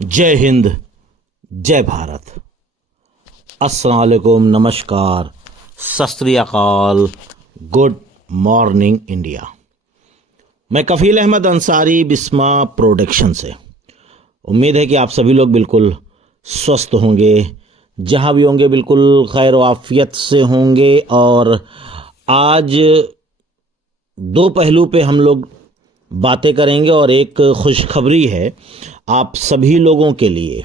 जय हिंद, जय भारत। अस्सलाम वालेकुम, नमस्कार, सत श्री अकाल, गुड मॉर्निंग इंडिया। मैं कफील अहमद अंसारी, बिस्मा प्रोडक्शन से। उम्मीद है कि आप सभी लोग बिल्कुल स्वस्थ होंगे, जहां भी होंगे बिल्कुल खैर आफियत से होंगे। और आज दो पहलू पे हम लोग बातें करेंगे और एक खुशखबरी है आप सभी लोगों के लिए।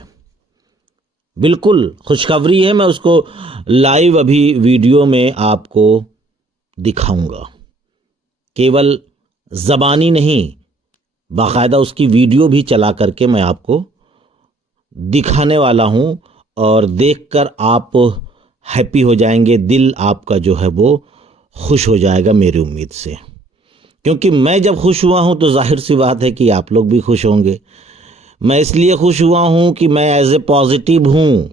बिल्कुल खुशखबरी है, मैं उसको लाइव अभी वीडियो में आपको दिखाऊंगा। केवल ज़बानी नहीं, बाकायदा उसकी वीडियो भी चला करके मैं आपको दिखाने वाला हूं और देखकर आप हैप्पी हो जाएंगे। दिल आपका जो है वो खुश हो जाएगा मेरी उम्मीद से, क्योंकि मैं जब खुश हुआ हूं तो जाहिर सी बात है कि आप लोग भी खुश होंगे। मैं इसलिए खुश हुआ हूं कि मैं एज ए पॉजिटिव हूं,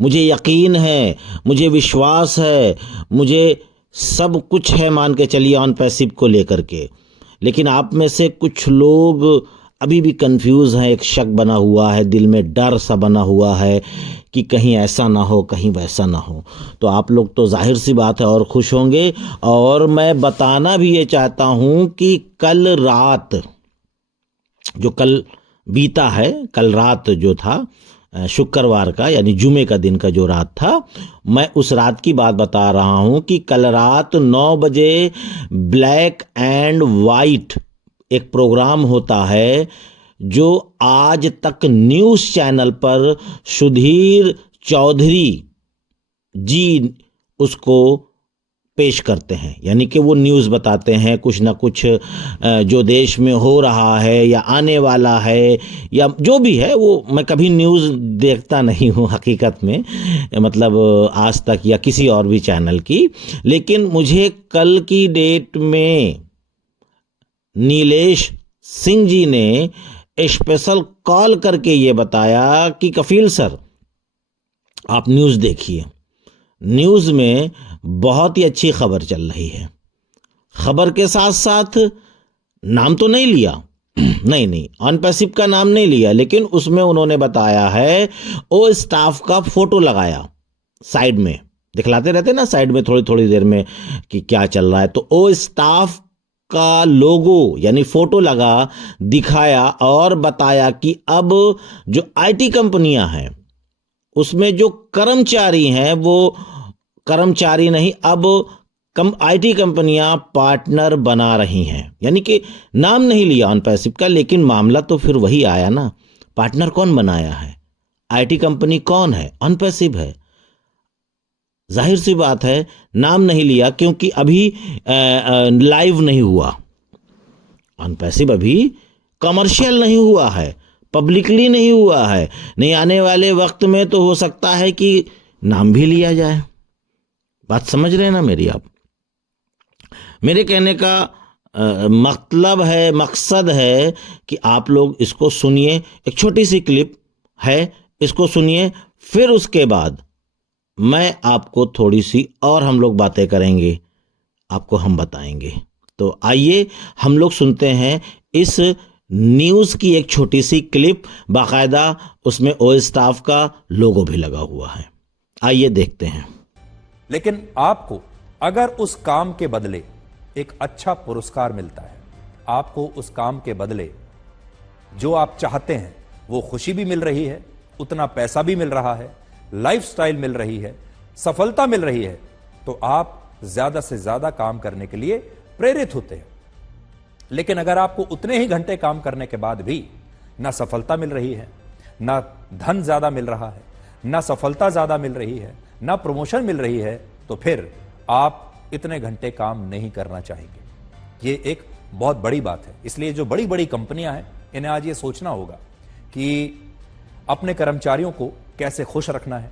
मुझे यकीन है, मुझे विश्वास है, मुझे सब कुछ है, मान के चलिए ऑन पैसिव को लेकर के। लेकिन आप में से कुछ लोग अभी भी कंफ्यूज हैं, एक शक बना हुआ है, दिल में डर सा बना हुआ है कि कहीं ऐसा ना हो, कहीं वैसा ना हो। तो आप लोग तो जाहिर सी बात है और खुश होंगे। और मैं बताना भी ये चाहता हूं कि कल रात जो कल बीता है, कल रात जो था शुक्रवार का, यानी जुमे का दिन का जो रात था, मैं उस रात की बात बता रहा हूं कि कल रात 9 बजे ब्लैक एंड वाइट एक प्रोग्राम होता है जो आज तक न्यूज़ चैनल पर सुधीर चौधरी जी उसको पेश करते हैं। यानी कि वो न्यूज़ बताते हैं, कुछ ना कुछ जो देश में हो रहा है या आने वाला है या जो भी है, वो मैं कभी न्यूज़ देखता नहीं हूँ हकीकत में, मतलब आज तक या किसी और भी चैनल की। लेकिन मुझे कल की डेट में नीलेश सिंह जी ने स्पेशल कॉल करके ये बताया कि कफील सर आप न्यूज़ देखिए, न्यूज़ में बहुत ही अच्छी खबर चल रही है। खबर के साथ साथ नाम तो नहीं लिया नहीं नहीं, ऑन पैसिव का नाम नहीं लिया, लेकिन उसमें उन्होंने बताया है, वो स्टाफ का फोटो लगाया, साइड में दिखलाते रहते ना साइड में थोड़ी थोड़ी देर में कि क्या चल रहा है, तो वो स्टाफ का लोगो यानी फोटो लगा, दिखाया और बताया कि अब जो आईटी कंपनियां हैं उसमें जो कर्मचारी हैं वो कर्मचारी नहीं, अब आईटी कंपनियां पार्टनर बना रही हैं। यानी कि नाम नहीं लिया ऑन पैसिव का, लेकिन मामला तो फिर वही आया ना, पार्टनर कौन बनाया है, आईटी कंपनी कौन है, ऑन पैसिव है। जाहिर सी बात है नाम नहीं लिया, क्योंकि अभी लाइव नहीं हुआ, ऑन पैसिव अभी कमर्शियल नहीं हुआ है, पब्लिकली नहीं हुआ है। नहीं, आने वाले वक्त में तो हो सकता है कि नाम भी लिया जाए। बात समझ रहे हैं ना मेरी आप? मेरे कहने का मतलब है, मकसद है कि आप लोग इसको सुनिए। एक छोटी सी क्लिप है, इसको सुनिए, फिर उसके बाद मैं आपको थोड़ी सी और हम लोग बातें करेंगे, आपको हम बताएंगे। तो आइए हम लोग सुनते हैं इस न्यूज़ की एक छोटी सी क्लिप, बाकायदा उसमें ओ स्टाफ का लोगो भी लगा हुआ है। आइए देखते हैं। लेकिन आपको अगर उस काम के बदले एक अच्छा पुरस्कार मिलता है, आपको उस काम के बदले जो आप चाहते हैं वो खुशी भी मिल रही है, उतना पैसा भी मिल रहा है, लाइफस्टाइल मिल रही है, सफलता मिल रही है, तो आप ज्यादा से ज्यादा काम करने के लिए प्रेरित होते हैं। लेकिन अगर आपको उतने ही घंटे काम करने के बाद भी ना सफलता मिल रही है, ना धन ज्यादा मिल रहा है, ना सफलता ज्यादा मिल रही है, ना प्रमोशन मिल रही है, तो फिर आप इतने घंटे काम नहीं करना चाहेंगे। ये एक बहुत बड़ी बात है। इसलिए जो बड़ी बड़ी कंपनियां हैं, इन्हें आज ये सोचना होगा कि अपने कर्मचारियों को कैसे खुश रखना है,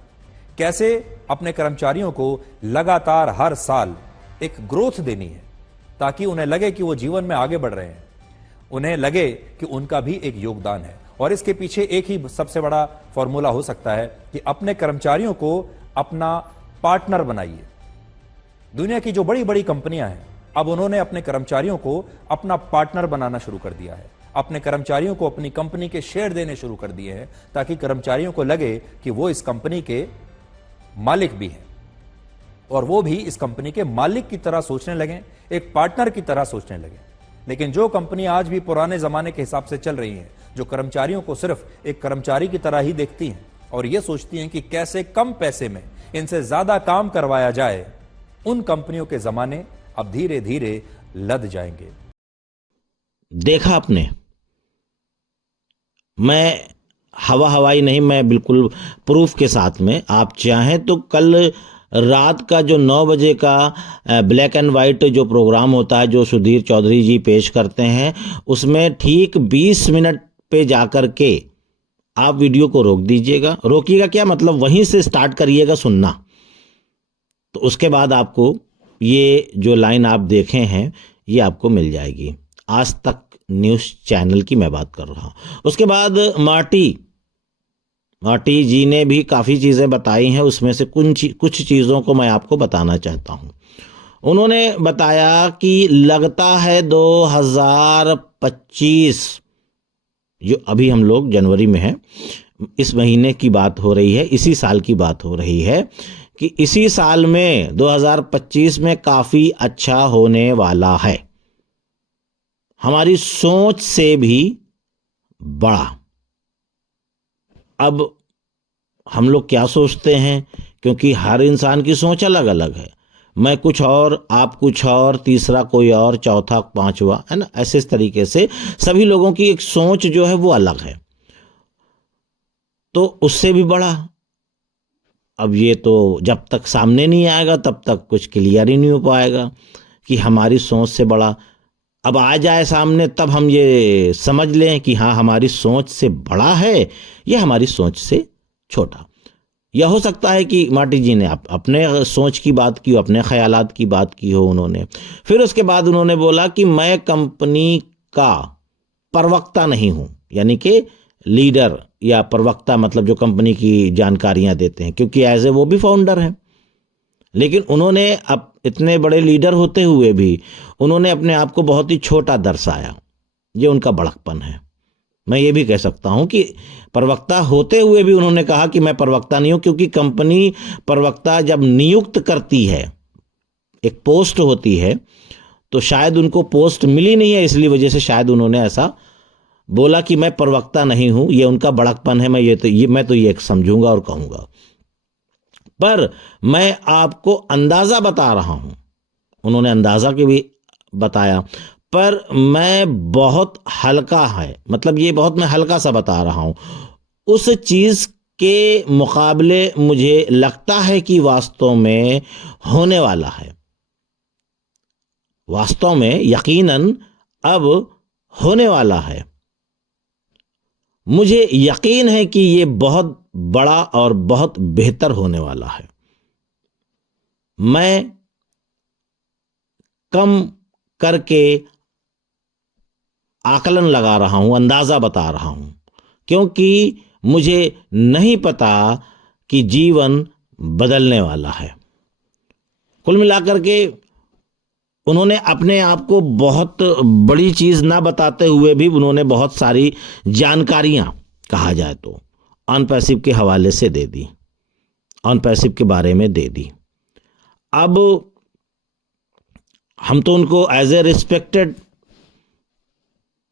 कैसे अपने कर्मचारियों को लगातार हर साल एक ग्रोथ देनी है, ताकि उन्हें लगे कि वो जीवन में आगे बढ़ रहे हैं, उन्हें लगे कि उनका भी एक योगदान है। और इसके पीछे एक ही सबसे बड़ा फॉर्मूला हो सकता है कि अपने कर्मचारियों को अपना पार्टनर बनाइए। दुनिया की जो बड़ी बड़ी कंपनियां हैं, अब उन्होंने अपने कर्मचारियों को अपना पार्टनर बनाना शुरू कर दिया है। अपने कर्मचारियों को अपनी कंपनी के शेयर देने शुरू कर दिए हैं ताकि कर्मचारियों को लगे कि वो इस कंपनी के मालिक भी हैं और वो भी इस कंपनी के मालिक की तरह सोचने लगे, एक पार्टनर की तरह सोचने लगे। लेकिन जो कंपनी आज भी पुराने जमाने के हिसाब से चल रही है, जो कर्मचारियों को सिर्फ एक कर्मचारी की तरह ही देखती हैं और ये सोचती हैं कि कैसे कम पैसे में इनसे ज्यादा काम करवाया जाए, उन कंपनियों के जमाने अब धीरे धीरे लद जाएंगे। देखा आपने, मैं हवाई नहीं, मैं बिल्कुल प्रूफ के साथ में, आप चाहें तो कल रात का जो 9 बजे का ब्लैक एंड वाइट जो प्रोग्राम होता है जो सुधीर चौधरी जी पेश करते हैं, उसमें ठीक 20 मिनट पे जाकर के आप वीडियो को रोक दीजिएगा। रोकिएगा क्या मतलब, वहीं से स्टार्ट करिएगा सुनना, तो उसके बाद आपको ये जो लाइन आप देखे हैं ये आपको मिल जाएगी। आज तक न्यूज़ चैनल की मैं बात कर रहा हूँ। उसके बाद मार्टी जी ने भी काफ़ी चीज़ें बताई हैं, उसमें से कुछ चीज़ों को मैं आपको बताना चाहता हूँ। उन्होंने बताया कि लगता है 2025, जो अभी हम लोग जनवरी में हैं, इस महीने की बात हो रही है, इसी साल की बात हो रही है कि इसी साल में 2025 में काफ़ी अच्छा होने वाला है, हमारी सोच से भी बड़ा। अब हम लोग क्या सोचते हैं, क्योंकि हर इंसान की सोच अलग अलग है, मैं कुछ और, आप कुछ और, तीसरा कोई और, चौथा पांचवा, है ना, ऐसे इस तरीके से सभी लोगों की एक सोच जो है वो अलग है, तो उससे भी बड़ा। अब ये तो जब तक सामने नहीं आएगा तब तक कुछ क्लियर ही नहीं हो पाएगा कि हमारी सोच से बड़ा। अब आ जाए सामने तब हम ये समझ लें कि हाँ हमारी सोच से बड़ा है या हमारी सोच से छोटा। यह हो सकता है कि मार्टी जी ने अपने सोच की बात की, अपने ख्यालात की बात की हो उन्होंने। फिर उसके बाद उन्होंने बोला कि मैं कंपनी का प्रवक्ता नहीं हूँ, यानी कि लीडर या प्रवक्ता, मतलब जो कंपनी की जानकारियां देते हैं, क्योंकि एज ए वो भी फाउंडर हैं। लेकिन उन्होंने अब इतने बड़े लीडर होते हुए भी उन्होंने अपने आप को बहुत ही छोटा दर्शाया, ये उनका बड़कपन है। मैं ये भी कह सकता हूं कि प्रवक्ता होते हुए भी उन्होंने कहा कि मैं प्रवक्ता नहीं हूं, क्योंकि कंपनी प्रवक्ता जब नियुक्त करती है, एक पोस्ट होती है, तो शायद उनको पोस्ट मिली नहीं है, इसलिए वजह से शायद उन्होंने ऐसा बोला कि मैं प्रवक्ता नहीं हूं। ये उनका बड़कपन है, मैं तो ये समझूंगा और कहूंगा। पर मैं आपको अंदाजा बता रहा हूं, उन्होंने अंदाजा के भी बताया, पर मैं बहुत हल्का है, मतलब ये बहुत मैं हल्का सा बता रहा हूं, उस चीज के मुकाबले मुझे लगता है कि वास्तव में होने वाला है, वास्तव में यकीनन अब होने वाला है। मुझे यकीन है कि ये बहुत बड़ा और बहुत बेहतर होने वाला है। मैं कम करके आकलन लगा रहा हूं, अंदाजा बता रहा हूं, क्योंकि मुझे नहीं पता कि जीवन बदलने वाला है। कुल मिलाकर के उन्होंने अपने आप को बहुत बड़ी चीज ना बताते हुए भी उन्होंने बहुत सारी जानकारियां, कहा जाए तो ऑन पैसिव के हवाले से दे दी, ऑन पैसिव के बारे में दे दी। अब हम तो उनको एज ए रिस्पेक्टेड,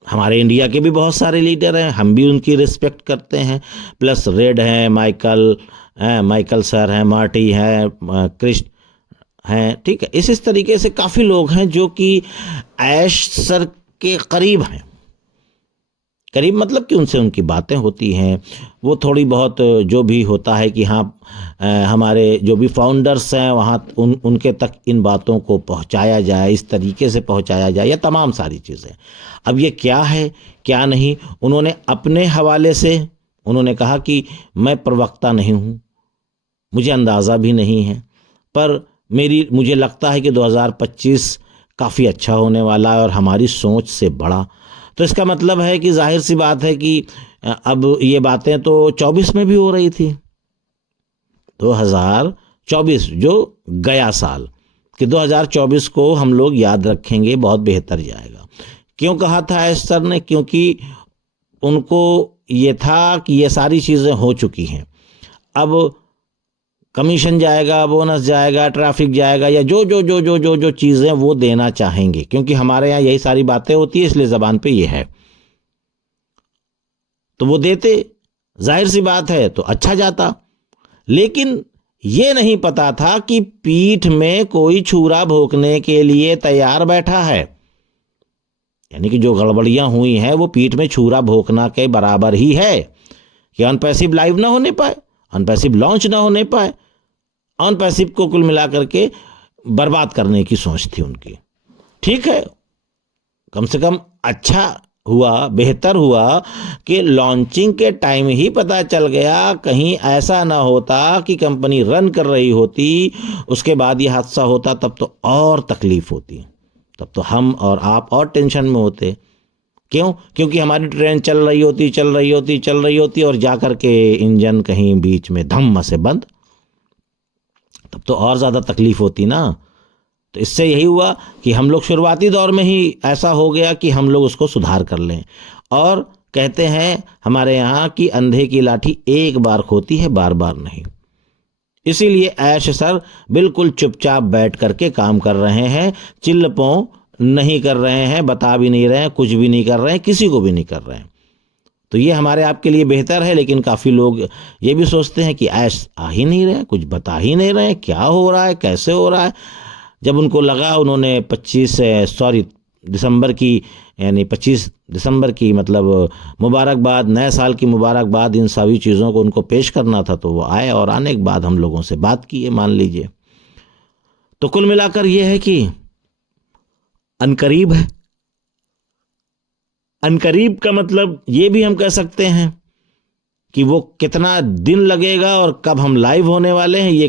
हमारे इंडिया के भी बहुत सारे लीडर हैं, हम भी उनकी रिस्पेक्ट करते हैं, प्लस रेड हैं, माइकल सर हैं, मार्टी हैं, कृष्ण हैं, ठीक है, इस तरीके से काफ़ी लोग हैं जो कि ऐश सर के करीब हैं। करीब मतलब कि उनसे उनकी बातें होती हैं, वो थोड़ी बहुत जो भी होता है कि हाँ हमारे जो भी फाउंडर्स हैं वहाँ उनके तक इन बातों को पहुँचाया जाए, इस तरीके से पहुँचाया जाए, या तमाम सारी चीज़ें। अब ये क्या है क्या नहीं, उन्होंने अपने हवाले से उन्होंने कहा कि मैं प्रवक्ता नहीं हूँ, मुझे अंदाज़ा भी नहीं है, पर मुझे लगता है कि 2025 काफ़ी अच्छा होने वाला है और हमारी सोच से बड़ा। तो इसका मतलब है कि जाहिर सी बात है कि अब ये बातें तो 24 में भी हो रही थी, 2024 जो गया साल, कि 2024 को हम लोग याद रखेंगे, बहुत बेहतर जाएगा। क्यों कहा था ऐश सर ने? क्योंकि उनको ये था कि ये सारी चीज़ें हो चुकी हैं, अब कमीशन जाएगा, बोनस जाएगा, ट्रैफिक जाएगा, या जो जो जो जो जो जो चीज़ें वो देना चाहेंगे, क्योंकि हमारे यहाँ यही सारी बातें होती है, इसलिए ज़बान पे ये है, तो वो देते, जाहिर सी बात है, तो अच्छा जाता। लेकिन ये नहीं पता था कि पीठ में कोई छुरा भोंकने के लिए तैयार बैठा है, यानी कि जो गड़बड़ियां हुई हैं वो पीठ में छुरा भोंकना के बराबर ही है कि अनपैसिव लाइव ना होने पाए, अनपैसिव लॉन्च ना होने पाए। अनपैसिव को कुल मिलाकर के बर्बाद करने की सोच थी उनकी। ठीक है, कम से कम अच्छा हुआ, बेहतर हुआ कि लॉन्चिंग के टाइम ही पता चल गया, कहीं ऐसा ना होता कि कंपनी रन कर रही होती, उसके बाद ये हादसा होता, तब तो और तकलीफ होती, तब तो हम और आप और टेंशन में होते। क्यों? क्योंकि हमारी ट्रेन चल रही होती और जाकर के इंजन कहीं बीच में धम्म से बंद, तब तो और ज़्यादा तकलीफ होती ना। तो इससे यही हुआ कि हम लोग शुरुआती दौर में ही ऐसा हो गया कि हम लोग उसको सुधार कर लें। और कहते हैं हमारे यहाँ कि अंधे की लाठी एक बार खोती है, बार बार नहीं। इसीलिए ऐश सर बिल्कुल चुपचाप बैठ करके काम कर रहे हैं, चिल्लपों नहीं कर रहे हैं, बता भी नहीं रहे हैं, कुछ भी नहीं कर रहे हैं, किसी को भी नहीं कर रहे हैं। तो ये हमारे आपके लिए बेहतर है। लेकिन काफ़ी लोग ये भी सोचते हैं कि ऐश आ ही नहीं रहे, कुछ बता ही नहीं रहे, क्या हो रहा है, कैसे हो रहा है। जब उनको लगा, उन्होंने 25 दिसंबर की, यानी 25 दिसंबर की मतलब मुबारकबाद, नए साल की मुबारकबाद, इन सभी चीज़ों को उनको पेश करना था, तो वो आए और आने के बाद हम लोगों से बात की है, मान लीजिए। तो कुल मिलाकर ये है कि अनकरीब है। अनकरीब का मतलब ये भी हम कह सकते हैं कि वो कितना दिन लगेगा और कब हम लाइव होने वाले हैं, ये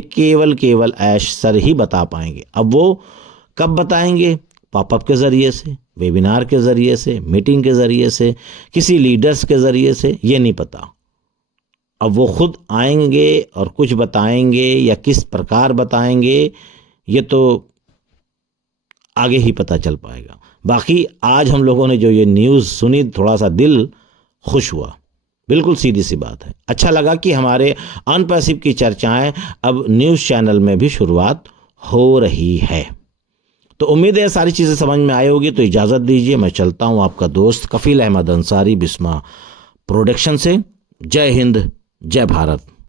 केवल ऐश सर ही बता पाएंगे। अब वो कब बताएंगे? पॉपअप के ज़रिए से, वेबिनार के ज़रिए से, मीटिंग के ज़रिए से, किसी लीडर्स के ज़रिए से, ये नहीं पता। अब वो खुद आएंगे और कुछ बताएंगे या किस प्रकार बताएंगे, ये तो आगे ही पता चल पाएगा। बाकी आज हम लोगों ने जो ये न्यूज़ सुनी, थोड़ा सा दिल खुश हुआ, बिल्कुल सीधी सी बात है। अच्छा लगा कि हमारे अनपैसिव की चर्चाएं अब न्यूज़ चैनल में भी शुरुआत हो रही है। तो उम्मीद है सारी चीज़ें समझ में आई होगी। तो इजाज़त दीजिए, मैं चलता हूँ। आपका दोस्त कफील अहमद अंसारी, बिस्मा प्रोडक्शन से। जय हिंद, जय भारत।